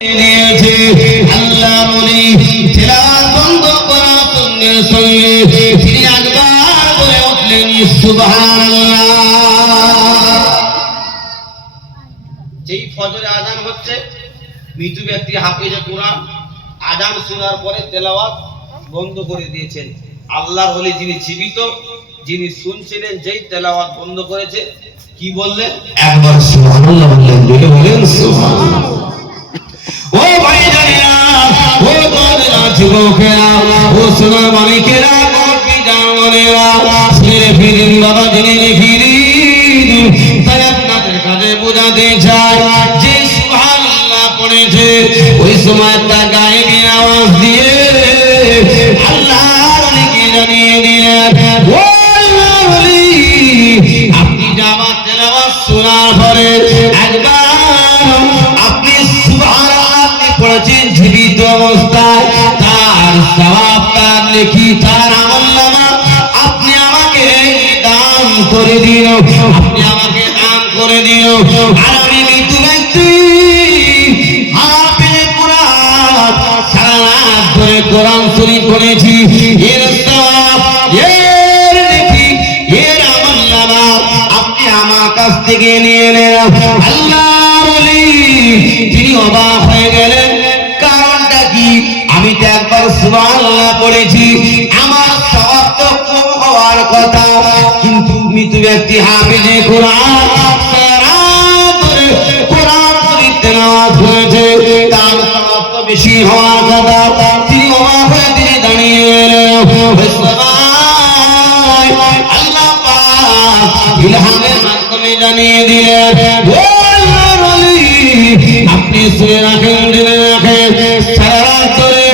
দিয়েছে আল্লাহ বলি তেলাওয়াত বন্ধ করার সঙ্গে সঙ্গে তিনি একবার বলে উঠলেন সুবহানাল্লাহ। যেই ফজরে আযান হচ্ছে, মৃত্যু ব্যক্তি হাফেজে কোরআন আযান শোনার পরে তেলাওয়াত বন্ধ করে দিয়েছেন। আল্লাহর ওলি যিনি জীবিত, যিনি শুনছিলেন, যেই তেলাওয়াত বন্ধ করেছে, কি বললেন? একবার সুবহানাল্লাহ বললেন, বলেন সুবহানাল্লাহ। ও ভাই জানেরা, ও বড়রা, যুবকেরা, ও সোনার মানিকেরা, ও পিতামনেরা, ছেড়ে ফিরিন বাবা, দিনে ফিরিন। তাই আপনাদের কাছে বোঝাতে চাই, যে সুবহানাল্লাহ পড়েছে ওই সময় তার গায়ে নিয়ে আওয়াজ দিয়ে আল্লাহর ওলিকে জানিয়ে দিলেন, ও আল্লাহর ওলি, আপনি জামাত তেলাওয়াত শোনার পরে একবার আপনি সুবহানাল্লাহ পড়েছেন জীবিত অবস্থায়, তার সওয়াব, তার নেকি, তার আমলনামা আপনি আমাকে দান করে দিন, আপনি আমাকে দান করে দিন। আর আমি মৃত্যু ব্যক্তি হাফেজে কোরআন, সারা রাত ধরে কোরআন শরীফ পড়েছি, এর সওয়াব, এর নেকি, এর আমলনামা আপনি আমার কাছ থেকে নিয়ে নেন। আল্লাহর ওলি তিনি অবাক হয়ে গেলেন, কারণটা কি? আমি তো একবার সুবহানাল্লাহ পড়েছি, আমার সওয়াব তো কম হওয়ার কথা, কিন্তু মৃত ব্যক্তি হাফেজে কোরআন সারা ধরে কোরআন শরীফ তেলাওয়াত করেছে, তার সওয়াব তো বেশি হওয়ার কথা। তিনি অবাক হয়ে তিনি দাঁড়িয়ে গেলেন। আল্লাহ পাক ইলহামের মাধ্যমে জানিয়ে দিলেন, ও আল্লাহর ওলি, আপনি শুনে রাখেন, জেনে রাখেন, সারা রাত ধরে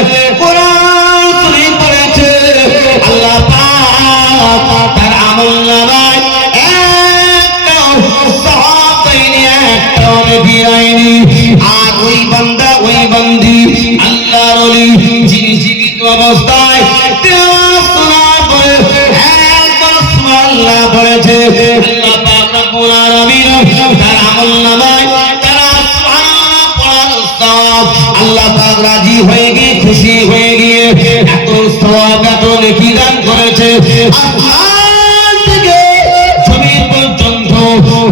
কোরআন শরীফ পড়েছে, আল্লাহ পাক তার আমলনামায় একটাও সওয়াব দেয়নি, একটাও নেকি দেয়নি। আর ওই বান্দা, ওই বান্দি আল্লাহর ওলি যিনি জীবিত অবস্থায় তেলাওয়াত শোনার পরে একবার সুবহানাল্লাহ পড়েছে, আল্লাহ পাক রব্বুল আলামিন তার আমলনামায় আল্লাহ পাক রাজি হয়ে গিয়ে, খুশি হয়ে গিয়ে এত সওয়াব, এত নেকি দান করেছে। আসমান থেকে জমিন পর্যন্ত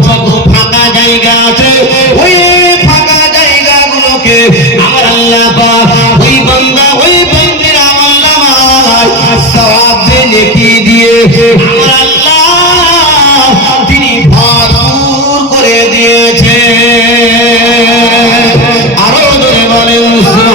যত ফাঁকা জায়গা আছে, ওই ফাঁকা জায়গাগুলোকে আমার আল্লাহ পাক ওই বান্দা, ওই বান্দির আমলনামায় সওয়াব দিয়ে, নেকি দিয়ে আমার আল্লাহ তিনি ভরপুর করে দিয়েছে। আরো জোরে বলেন সুবহানাল্লাহ।